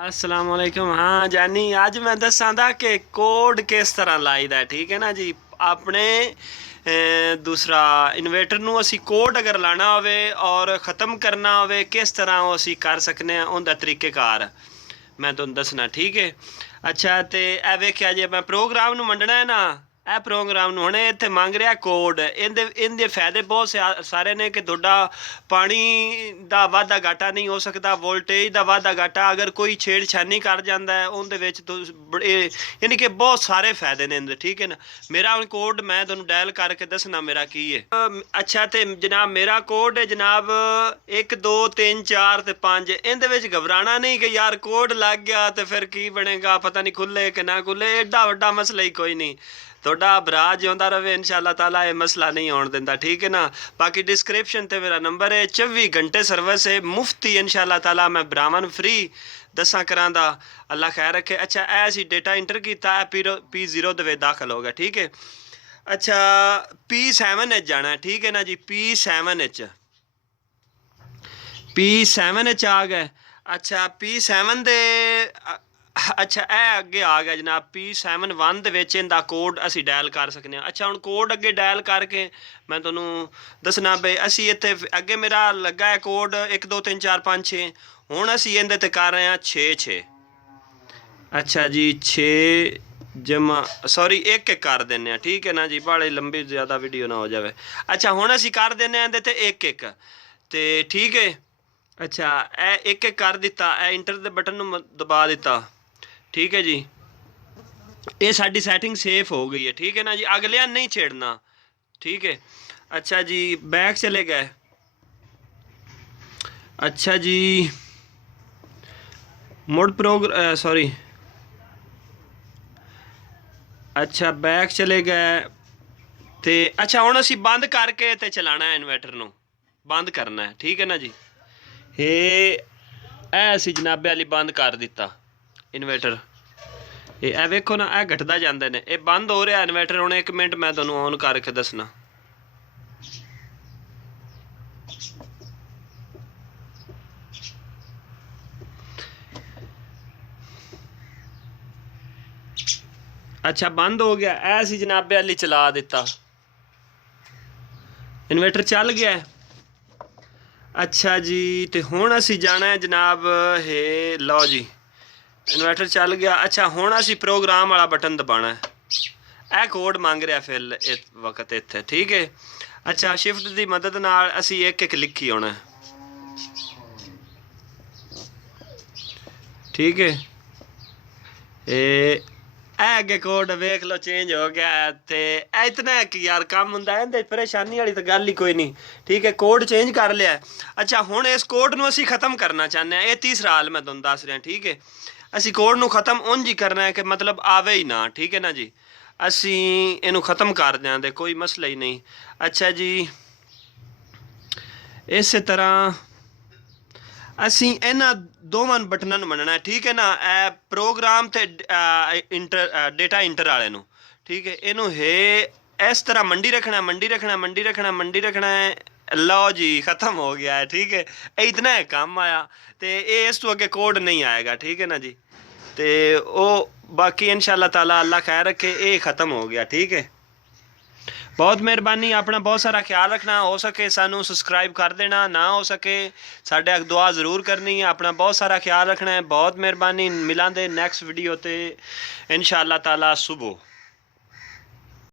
असलामुअलैकुम। हाँ जानी, अज मैं दसांदा कि कोड किस तरह लाईदा। ठीक है ना जी। अपने दूसरा इन्वेटर नू असी कोड अगर लाना होवे और ख़त्म करना होवे किस तरह वो असी कर सकने हैं, उनका तरीक़ेकार मैं तुहानू दसना। ठीक है। अच्छा, तो यह वेख्या जे मैं प्रोग्राम नू वंडना है ना, यह प्रोग्राम नू हुणे इत्थे मंग रहा कोड। इनके फायदे बहुत सारे ने कि तुहाडा पानी का वाधा घाटा नहीं हो सकता, वोल्टेज का वाधा घाटा अगर कोई छेड़छानी कर जाता है उनदे विच बड़े यानी कि बहुत सारे फायदे ने इनदे। ठीक है ना। मेरा हुण कोड मैं तुहानू डायल करके दसना मेरा की है। अच्छा, तो जनाब मेरा कोड है जनाब 1 2 3 4 ते 5। इनदे विच घबराना नहीं कि यार कोड लग गया तो फिर की बनेगा, पता नहीं खुले कि ना खुले। एडा वड्डा मसला ही कोई नहीं। थोड़ा भरा जिंदा रहे इंशाअल्लाह ताला, ये मसला नहीं होने देता। ठीक है ना। बाकी डिस्क्रिप्शन ते मेरा नंबर है, 24 घंटे सर्विस है, मुफ्ती इंशाअल्लाह ताला मैं भरावां फ्री दसा करांदा। अल्लाह खैर रखे। अच्छा, ऐसी डेटा इंटर किया है, P0 दे दाखिल हो गया। ठीक है। अच्छा, P7 जाना है। ठीक है ना जी। P7 आ गए। अच्छा, P7 दे अच्छा यह अगे आ गया जनाब। P7 दे विच इहदा कोड असी डायल कर सकते हैं। अच्छा, हुण कोड अगे डायल करके मैं तुहानू दसना बई असी इत्थे अगे मेरा लगा है कोड 1 2 3 4 5 6। हुण असी इहदे ते कर रहे हैं 6 6। अच्छा जी, 6 जमा सॉरी 1 1 कर देने। ठीक है ना जी, बड़ी लंबी ज़्यादा वीडियो ना हो जाए। अच्छा, हुण असी कर देने इहदे ते 1 1 ते ठीक है। अच्छा, ए 1 1 कर दिता, ए इंटर दे बटन नू दबा दिता। ठीक है जी। ये साडी सैटिंग सेफ हो गई है। ठीक है ना जी। अगलिया नहीं छेड़ना। ठीक है। अच्छा जी, बैक चले गए। अच्छा जी, मुड़ सॉरी। अच्छा, बैक चले गए। तो अच्छा, हुण असी बंद करके ते चलाना है इन्वर्टर नू, बंद करना है। ठीक है ना जी। ये असी जनाबे वाली बंद कर दिता इन्वर्टर। ये वेखो ना, यह घटदा जांदे ने, ये बंद हो रहा इन्वर्टर। हुण 1 मिनट मैं तुहानू ऑन करके दसना। अच्छा, बंद हो गया। ऐसी जनाबे वाली चला दिता, इन्वर्टर चल गया है। अच्छा जी, तो हुण असी जाना है जनाब। हे लो जी, इन्वर्टर चल गया। अच्छा, हुण असी प्रोग्राम वाला बटन दबाना है। यह कोड मंग रहा फिर इस वक्त इत्थे। ठीक है। अच्छा, शिफ्ट की मदद नाल असी 1 1 लिखी होना है। ठीक है। अगे कोड वेख लो चेंज हो गया है। तो इतना है कि यार काम होंदा है, परेशानी वाली तो गल ही कोई नहीं। ठीक है, कोड चेंज कर लिया है। अच्छा, हुण इस कोड नू असी खत्म करना चाहते हैं। ये तीसरा हाल मैं तुहानू दस रहा। ठीक है। असी कोड नू खत्म उंज ही करना है कि मतलब आवे ही ना। ठीक है ना जी। असी इनू खत्म कर देंगे, कोई मसला ही नहीं। अच्छा जी, इस तरह असी इन्हां दोवां बटनां नूं मनना है। ठीक है ना। प्रोग्राम ते डेटा इंटर वाले नूं। ठीक है। इनू है इस तरह मंडी रखना, मंडी रखना, मंडी रखना, मंडी रखना है। लो जी, ख़त्म हो गया है। ठीक है। इतना है काम आया। तो ये इस तो अगे कोड नहीं आएगा। ठीक है ना जी। तो वो बाकी इंशाअल्लाह ताला अल्लाह खैर रखे, ये ख़त्म हो गया। ठीक है। बहुत मेहरबानी। अपना बहुत सारा ख्याल रखना। हो सके सानू सबसक्राइब कर देना, ना हो सके साढ़े अग दुआ जरूर करनी है। अपना बहुत सारा ख्याल रखना है। बहुत मेहरबानी। मिलांदे नैक्सट वीडियो ते इंशाअल्लाह ताला सुबह।